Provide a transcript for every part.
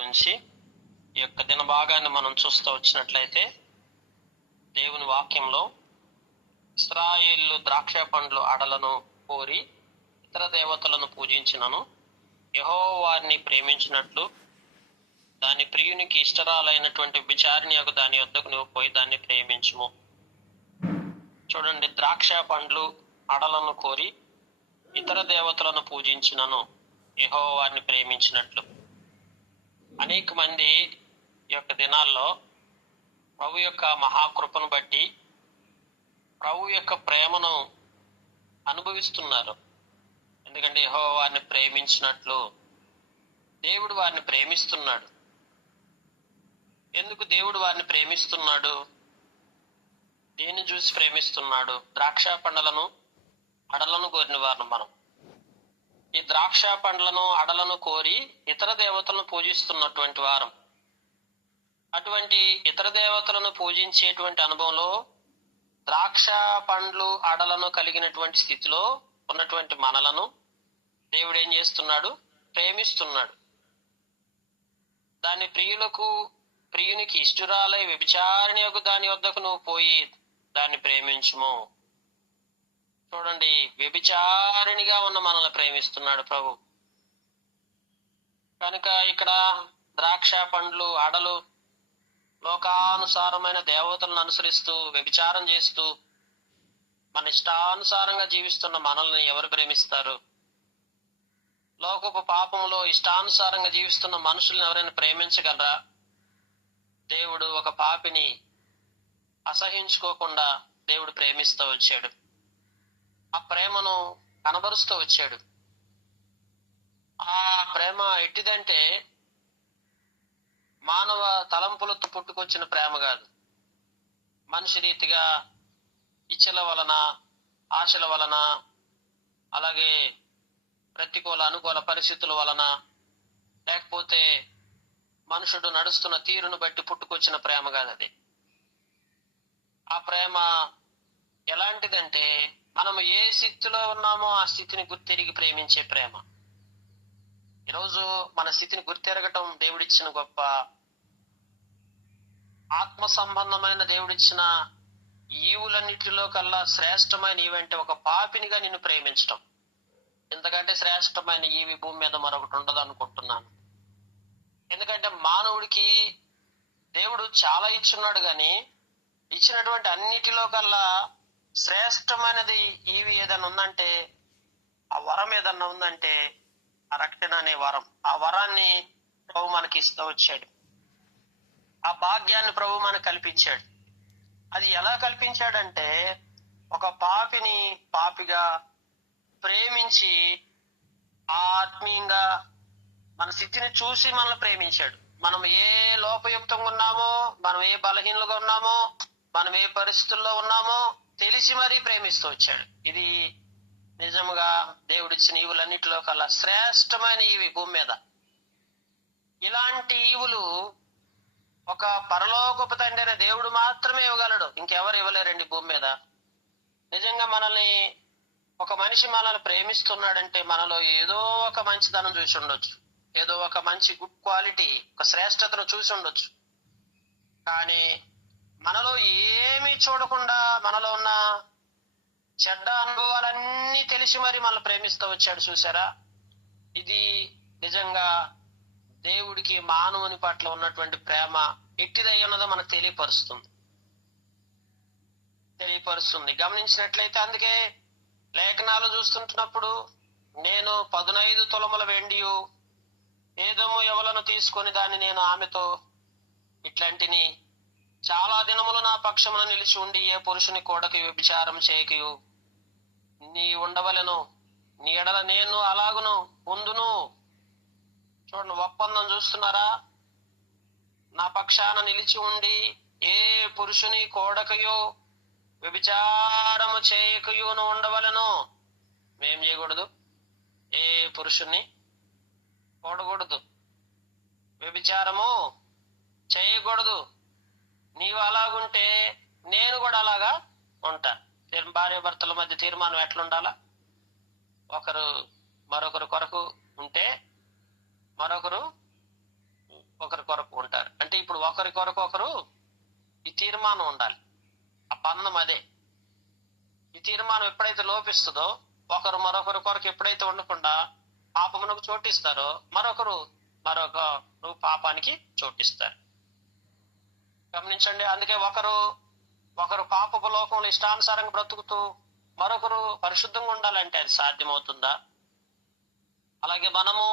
నుంచి ఈ యొక్క దిన భాగాన్ని మనం చూస్తూ వచ్చినట్లయితే దేవుని వాక్యంలో ఇశ్రాయేలు ద్రాక్ష పండ్లు అడలను కోరి ఇతర దేవతలను పూజించినను యెహోవాని ప్రేమించినట్లు దాని ప్రియునికి ఇష్టరాలైనటువంటి విచారణకు దాని వద్దకు నువ్వు పోయి దాన్ని ప్రేమించుము. చూడండి, ద్రాక్ష పండ్లు అడలను కోరి ఇతర దేవతలను పూజించినను యెహోవాని ప్రేమించినట్లు. అనేక మంది ఈ యొక్క దినాల్లో ప్రభు యొక్క మహాకృపను బట్టి ప్రభు యొక్క ప్రేమను అనుభవిస్తున్నారు. ఎందుకంటే యెహోవాని ప్రేమించినట్లు దేవుడు వారిని ప్రేమిస్తున్నాడు. ఎందుకు దేవుడు వారిని ప్రేమిస్తున్నాడు? దేన్ని చూసి ప్రేమిస్తున్నాడు? ద్రాక్ష పండ్లను అడలను కోరిన వారిని మనం. ఈ ద్రాక్ష పండ్లను అడలను కోరి ఇతర దేవతలను పూజిస్తున్నటువంటి వారం. అటువంటి ఇతర దేవతలను పూజించేటువంటి అనుభవంలో ద్రాక్ష పండ్లు అడలను కలిగినటువంటి స్థితిలో ఉన్నటువంటి మనలను దేవుడు ఏం చేస్తున్నాడు? ప్రేమిస్తున్నాడు. దాని ప్రియునికి ఇష్టురాలై వ్యభిచారిణియగు దాని వద్దకు నువ్వు పోయి దాన్ని ప్రేమించుము. చూడండి, వ్యభిచారిణిగా ఉన్న మనల్ని ప్రేమిస్తున్నాడు ప్రభు. కనుక ఇక్కడ ద్రాక్ష పండ్లు అడలు లోకానుసారమైన దేవతలను అనుసరిస్తూ వ్యభిచారం చేస్తూ మన ఇష్టానుసారంగా జీవిస్తున్న మనల్ని ఎవరు ప్రేమిస్తారు? లోకపు పాపంలో ఇష్టానుసారంగా జీవిస్తున్న మనుషుల్ని ఎవరైనా ప్రేమించగలరా? దేవుడు ఒక పాపిని అసహించుకోకుండా దేవుడు ప్రేమిస్తూ వచ్చాడు. ఆ ప్రేమను కనబరుస్తూ వచ్చాడు. ఆ ప్రేమ ఎట్టిదంటే మానవ తలంపులతో పుట్టుకొచ్చిన ప్రేమ కాదు. మనిషి రీతిగా ఇచ్చల వలన, ఆశల వలన, అలాగే ప్రతికూల అనుకూల పరిస్థితుల వలన, లేకపోతే మనుషుడు నడుస్తున్న తీరును బట్టి పుట్టుకొచ్చిన ప్రేమ కాదు అది. ఆ ప్రేమ ఎలాంటిదంటే మనము ఏ స్థితిలో ఉన్నామో ఆ స్థితిని గుర్తెరిగి ప్రేమించే ప్రేమ. ఈరోజు మన స్థితిని గుర్తెరగటం దేవుడిచ్చిన గొప్ప ఆత్మ సంబంధమైన దేవుడిచ్చిన ఈవులన్నిటిలో కల్లా శ్రేష్టమైన ఈవంటే ఒక పాపినిగా నిన్ను ప్రేమించటం. ఎందుకంటే శ్రేష్టమైన ఈవి భూమి మీద మరొకటి ఉండదు అనుకుంటున్నాను. ఎందుకంటే మానవుడికి దేవుడు చాలా ఇచ్చున్నాడు, కానీ ఇచ్చినటువంటి అన్నిటిలో కల్లా శ్రేష్టమైనది ఈవి ఏదైనా ఉందంటే, ఆ వరం ఏదన్నా ఉందంటే ఆ రక్షణ అనే వరం. ఆ వరాన్ని ప్రభు మనకి ఇస్తూ వచ్చాడు. ఆ భాగ్యాన్ని ప్రభు మనకు కల్పించాడు. అది ఎలా కల్పించాడంటే, ఒక పాపిగా ప్రేమించి ఆత్మీయంగా మన స్థితిని చూసి మనల్ని ప్రేమించాడు. మనం ఏ లోపయుక్తంగా ఉన్నామో, మనం ఏ బలహీనలుగా ఉన్నామో, మనం ఏ పరిస్థితుల్లో ఉన్నామో తెలిసి మరీ ప్రేమిస్తూ వచ్చాడు. ఇది నిజముగా దేవుడిచ్చిన ఈవులన్నిటిలో కల్లా శ్రేష్టమైన ఈవి భూమి మీద. ఇలాంటి ఈవులు ఒక పరలోకపు తండ్రి అనే దేవుడు మాత్రమే ఇవ్వగలడు. ఇంకెవరు ఇవ్వలేరండి భూమి మీద. నిజంగా మనల్ని ఒక మనిషి మనల్ని ప్రేమిస్తున్నాడంటే మనలో ఏదో ఒక మంచితనం చూసి ఉండొచ్చు, ఏదో ఒక మంచి గుడ్ క్వాలిటీ, ఒక శ్రేష్టతను చూసి ఉండొచ్చు. కానీ మనలో ఏమీ చూడకుండా మనలో ఉన్న చెడ్డ అనుభవాలన్నీ తెలిసి మరి మనల్ని ప్రేమిస్తూ వచ్చాడు. చూసారా? ఇది నిజంగా దేవుడికి మానవుని పట్ల ఉన్నటువంటి ప్రేమ ఎట్టిదై ఉన్నదో మనకు తెలియపరుస్తుంది. గమనించినట్లయితే అందుకే లేఖనాలు చూస్తుంటున్నప్పుడు నేను 15 తులముల వెండియు ఏదోము ఎవలను తీసుకొని దాన్ని నేను ఆమెతో ఇట్లాంటిని చాలా దినములు నా పక్షమున నిలిచి ఉండి ఏ పురుషుని కోడకి వ్యభిచారం చేయకయు నీ ఉండవలను, నీ ఎడల నేను అలాగును ఉందును. చూడండి, ఒప్పందం చూస్తున్నారా? నా పక్షాన నిలిచి ఉండి ఏ పురుషుని కోడకయో వ్యభిచారము చేయకయును ఉండవలను. మేం చేయకూడదు, ఏ పురుషుని కోడకూడదు, వ్యభిచారము చేయకూడదు. నీవు అలాగుంటే నేను కూడా అలాగా ఉంటా. భార్య భర్తల మధ్య తీర్మానం ఎట్లుండాలా? ఒకరు మరొకరు కొరకు ఉంటే మరొకరు కొరకు ఉంటారు. అంటే ఇప్పుడు ఒకరి కొరకు ఒకరు ఈ తీర్మానం ఉండాలి. ఆ బంధం అదే. ఈ తీర్మానం ఎప్పుడైతే లోపిస్తుందో, ఒకరు మరొకరి కొరకు ఎప్పుడైతే ఉండకుండా పాపమునకు చోటిస్తారో, మరొకరు పాపానికి చోటిస్తారు. గమనించండి. అందుకే ఒకరు పాపపు లోకంలో ఇష్టానుసారంగా బ్రతుకుతూ మరొకరు పరిశుద్ధంగా ఉండాలంటే అది సాధ్యమవుతుందా? అలాగే మనము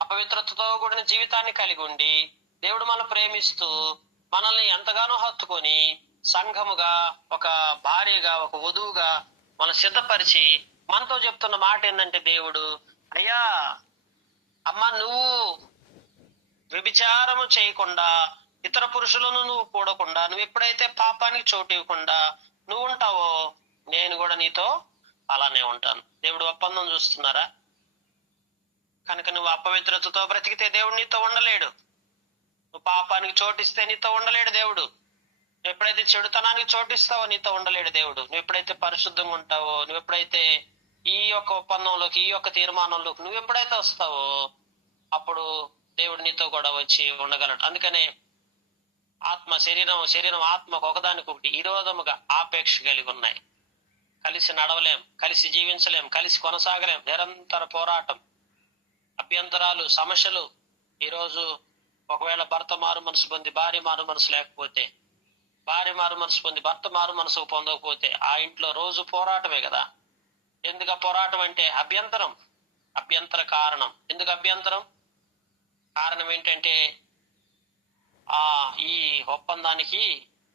అపవిత్రతతో కూడిన జీవితాన్ని కలిగి ఉండి దేవుడు మనల్ని ప్రేమిస్తూ మనల్ని ఎంతగానో హత్తుకొని సంఘముగా, ఒక భార్యగా, ఒక వధువుగా మనం సిద్ధపరిచి మనతో చెప్తున్న మాట ఏంటంటే, దేవుడు అయ్యా అమ్మ, నువ్వు వ్యభిచారము చేయకుండా, ఇతర పురుషులను నువ్వు కూడకుండా, నువ్వు ఎప్పుడైతే పాపానికి చోటు ఇవ్వకుండా నువ్వు ఉంటావో, నేను కూడా నీతో అలానే ఉంటాను. దేవుడు ఒప్పందం చూస్తున్నారా? కనుక నువ్వు అపవిత్రతతో బ్రతికితే దేవుడు నీతో ఉండలేడు. నువ్వు పాపానికి చోటిస్తే నీతో ఉండలేడు దేవుడు. నువ్వు ఎప్పుడైతే చెడుతనానికి చోటిస్తావో నీతో ఉండలేడు దేవుడు. నువ్వు ఎప్పుడైతే పరిశుద్ధంగా ఉంటావో, నువ్వు ఎప్పుడైతే ఈ యొక్క ఒప్పందంలోకి, ఈ యొక్క తీర్మానంలోకి నువ్వు ఎప్పుడైతే వస్తావో, అప్పుడు దేవుడు నీతో కూడా వచ్చి ఉండగలడు. అందుకనే శరీరం ఆత్మకు ఒకదానికొకటి విరోధముగా ఆపేక్ష కలిగి ఉన్నాయి. కలిసి నడవలేం, కలిసి జీవించలేం, కలిసి కొనసాగలేం. నిరంతర పోరాటం, అభ్యంతరాలు, సమస్యలు. ఈరోజు ఒకవేళ భర్త మారు మనసు పొంది భార్య మారు మనసు లేకపోతే, భార్య మారు మనసు పొంది భర్త మారు మనసు పొందకపోతే, ఆ ఇంట్లో రోజు పోరాటమే కదా. ఎందుకు పోరాటం అంటే అభ్యంతర కారణం. ఎందుకు అభ్యంతరం? కారణం ఏంటంటే ఈ ఒప్పందానికి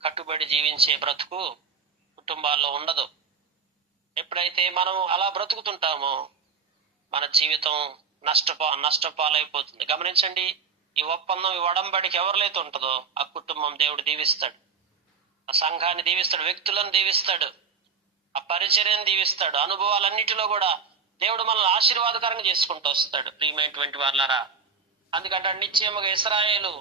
కట్టుబడి జీవించే బ్రతుకు కుటుంబాల్లో ఉండదు. ఎప్పుడైతే మనం అలా బ్రతుకుతుంటామో మన జీవితం నష్టపాలైపోతుంది. గమనించండి, ఈ ఒప్పందం, ఈ ఒడంబడికి ఎవరిలైతే ఉంటుందో ఆ కుటుంబం దేవుడు దీవిస్తాడు, ఆ సంఘాన్ని దీవిస్తాడు, వ్యక్తులను దీవిస్తాడు, ఆ పరిచర్యను దీవిస్తాడు. అనుభవాలన్నిటిలో కూడా దేవుడు మనల్ని ఆశీర్వాదకరంగా చేసుకుంటూ వస్తాడు. ప్రియమైనటువంటి వాళ్ళారా, అందుకంటే నిశ్చయముగా ఇశ్రాయేలు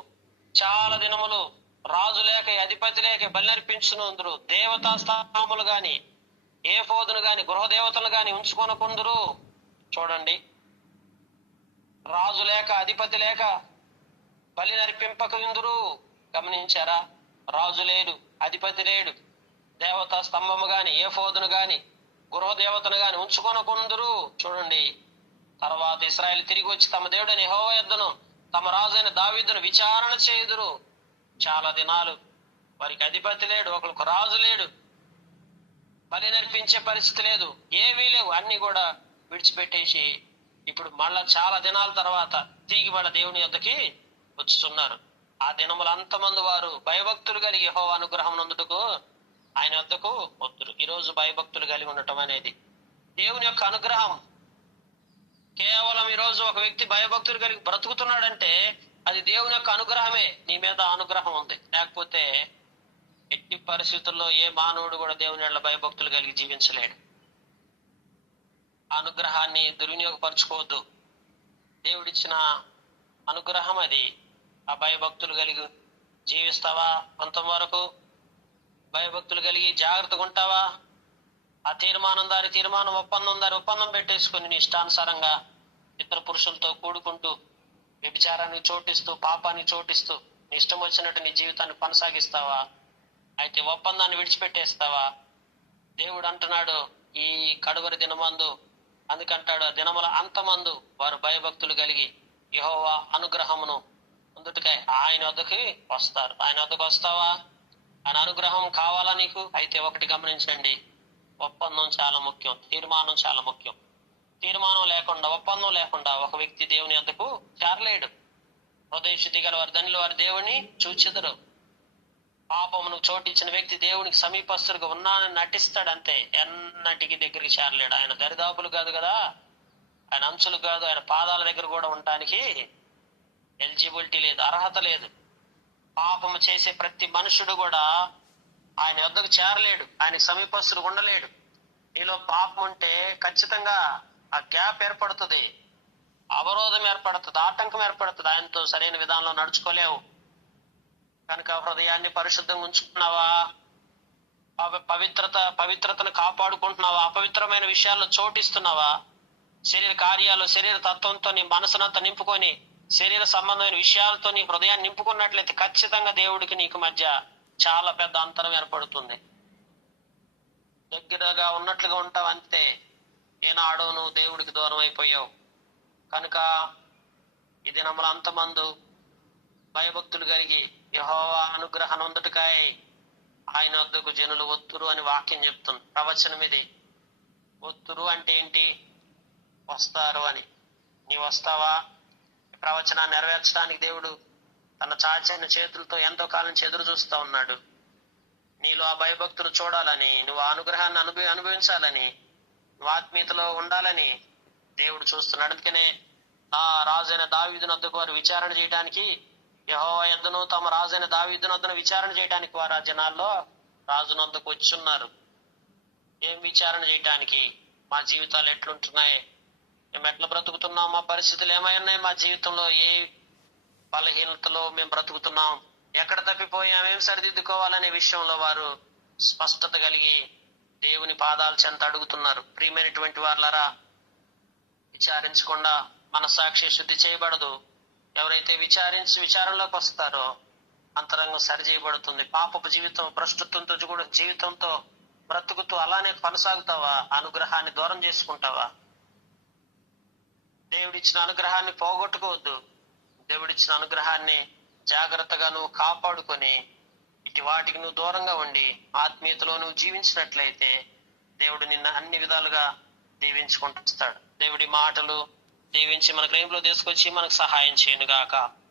చాలా దినములు రాజు లేక, అధిపతి లేక బలినర్పించునందురు, దేవతా స్థానములు గాని, ఏఫోదును గాని, గృహదేవతలు గాని ఉంచుకొనకుందురు. చూడండి, రాజు లేక, అధిపతి లేక బలి నర్పింపకుందురు. గమనించారా? రాజు లేడు, అధిపతి లేడు, దేవతా స్తంభము గాని, ఏఫోదును గాని, గృహదేవతను గాని ఉంచుకొనకుందురు. చూడండి, తర్వాత ఇశ్రాయేలు తిరిగి వచ్చి తమ దేవుడైన యెహోవా యొద్దను, తమ రాజైన దావీదును విచారణ చేయుదురు. చాలా దినాలు వారికి అధిపతి లేడు, ఒకరికి రాజు లేడు, బలి నర్పించే పరిస్థితి లేదు, ఏవీ లేవు. అన్ని కూడా విడిచిపెట్టేసి ఇప్పుడు మళ్ళా చాలా దినాల తర్వాత తిరిగి మళ్ళా దేవుని యొద్దకి వచ్చుతున్నారు. ఆ దినములు అంతమంది వారు భయభక్తులు కలిగి యెహోవా అనుగ్రహం నందుటకు ఆయన వద్దకు వద్దురు. ఈరోజు భయభక్తులు కలిగి ఉండటం అనేది దేవుని యొక్క అనుగ్రహం. కేవలం ఈరోజు ఒక వ్యక్తి భయభక్తులు కలిగి బ్రతుకుతున్నాడంటే అది దేవుని యొక్క అనుగ్రహమే. నీ మీద అనుగ్రహం ఉంది. లేకపోతే ఎట్టి పరిస్థితుల్లో ఏ మానవుడు కూడా దేవుని యెడల భయభక్తులు కలిగి జీవించలేడు. అనుగ్రహాన్ని దుర్వినియోగపరచుకోవద్దు. దేవుడిచ్చిన అనుగ్రహం అది. ఆ భయభక్తులు కలిగి జీవిస్తావా? కొంతవరకు భయభక్తులు కలిగి జాగ్రత్తగా ఉంటావా? ఆ తీర్మానం ఒప్పందం పెట్టేసుకుని నీ ఇష్టానుసారంగా ఇతర పురుషులతో కూడుకుంటూ, వ్యభిచారాన్ని చోటిస్తూ, పాపాన్ని చోటిస్తూ నీ ఇష్టం వచ్చినట్టు నీ జీవితాన్ని కొనసాగిస్తావా? అయితే ఒప్పందాన్ని విడిచిపెట్టేస్తావా? దేవుడు అంటున్నాడు ఈ కడువరి దినమందు, అందుకంటాడు దినముల అంతమందు వారు భయభక్తులు కలిగి యెహోవా అనుగ్రహమును అందుటకై ఆయన వద్దకి వస్తారు. ఆయన వద్దకు వస్తావా? ఆయన అనుగ్రహం కావాలా నీకు? అయితే ఒకటి గమనించండి, ఒప్పందం చాలా ముఖ్యం, తీర్మానం చాలా ముఖ్యం. తీర్మానం లేకుండా, ఒప్పందం లేకుండా ఒక వ్యక్తి దేవుని వద్దకు చేరలేడు. హృదయ శుద్ధి గల వారు ధన్యులు, వారి దేవుని చూచెదరు. పాపమును చోటిచ్చిన వ్యక్తి దేవునికి సమీపస్తుడిగా ఉన్నానని నటిస్తాడంతే, ఎన్నటికి దగ్గరికి చేరలేడు. ఆయన దరిదాపులు కాదు కదా, ఆయన అంచులు కాదు, ఆయన పాదాల దగ్గర కూడా ఉండటానికి ఎలిజిబిలిటీ లేదు, అర్హత లేదు. పాపము చేసే ప్రతి మనుషుడు కూడా ఆయన వద్దకు చేరలేడు, ఆయనకి సమీపస్తుడు ఉండలేడు. నీలో పాపం ఉంటే ఖచ్చితంగా ఆ గ్యాప్ ఏర్పడుతుంది, అవరోధం ఏర్పడుతుంది, ఆటంకం ఏర్పడుతుంది. ఆయనతో సరైన విధానంలో నడుచుకోలేవు. కనుక హృదయాన్ని పరిశుద్ధంగా ఉంచుకున్నావా? పవిత్రతను కాపాడుకుంటున్నావా? అపవిత్రమైన విషయాల్లో చోటిస్తున్నావా? శరీర కార్యాలు, శరీర తత్వంతో నీ మనసునంతా నింపుకొని శరీర సంబంధమైన విషయాలతో నీ హృదయాన్ని నింపుకున్నట్లయితే ఖచ్చితంగా దేవుడికి నీకు మధ్య చాలా పెద్ద అంతరం ఏర్పడుతుంది. దగ్గరగా ఉన్నట్లుగా ఉంటావు అంతే. ఏనాడో నువ్వు దేవుడికి దూరం అయిపోయావు. కనుక ఈ దినముల అంతమందు భయభక్తులు కలిగి యెహోవా అనుగ్రహం నొందుటకై ఆయన వద్దకు జనులు ఒత్తురు అని వాక్యం చెప్తుంది. ప్రవచనం ఇది. ఒత్తురు అంటే ఏంటి? వస్తారు అని. నీవు వస్తావా? ప్రవచనాన్ని నెరవేర్చడానికి దేవుడు తన చాచిన చేతులతో ఎంతో కాలం నుంచి ఎదురు చూస్తా ఉన్నాడు. నీలో ఆ భయభక్తులు చూడాలని, నువ్వు ఆ అనుగ్రహాన్ని అనుభవించాలని, నువ్వు ఆత్మీయతలో ఉండాలని దేవుడు చూస్తున్నాడు. అందుకనే ఆ రాజైన దావీదును వద్దకు వారు విచారణ చేయడానికి, యెహోవా యొద్దను తమ రాజైన దావీదును వద్దను విచారణ చేయడానికి వారు ఆ జనాల్లో రాజును వద్దకు వచ్చి ఉన్నారు. ఏం విచారణ చేయడానికి? మా జీవితాలు ఎట్లుంటున్నాయి, మేము ఎట్లా బ్రతుకుతున్నాం, మా పరిస్థితులు ఏమై ఉన్నాయి, మా జీవితంలో ఏ బలహీనతలో మేము బ్రతుకుతున్నాం, ఎక్కడ తప్పిపోయాం, ఏం సరిదిద్దుకోవాలనే విషయంలో వారు స్పష్టత కలిగి దేవుని పాదాల చెంత అడుగుతున్నారు. ప్రియమైనటువంటి వారులారా, విచారించకుండా మనసాక్షి శుద్ధి చేయబడదు. ఎవరైతే విచారణలోకి వస్తారో అంతరంగం సరి చేయబడుతుంది. పాపపు జీవితం, ప్రస్తుతంతో కూడా జీవితంతో బ్రతుకుతూ అలానే కొనసాగుతావా? అనుగ్రహాన్ని దూరం చేసుకుంటావా? దేవుడిచ్చిన అనుగ్రహాన్ని పోగొట్టుకోవద్దు. దేవుడిచ్చిన అనుగ్రహాన్ని జాగ్రత్తగా నువ్వు కాపాడుకొని ఇటు వాటికి నువ్వు దూరంగా ఉండి ఆత్మీయతలో నువ్వు జీవించినట్లయితే దేవుడు నిన్ను అన్ని విధాలుగా దీవించుకుంటాడు. దేవుడి మాటలు దీవించి మన గ్రహింపులో తీసుకొచ్చి మనకు సహాయం చేయను గాక.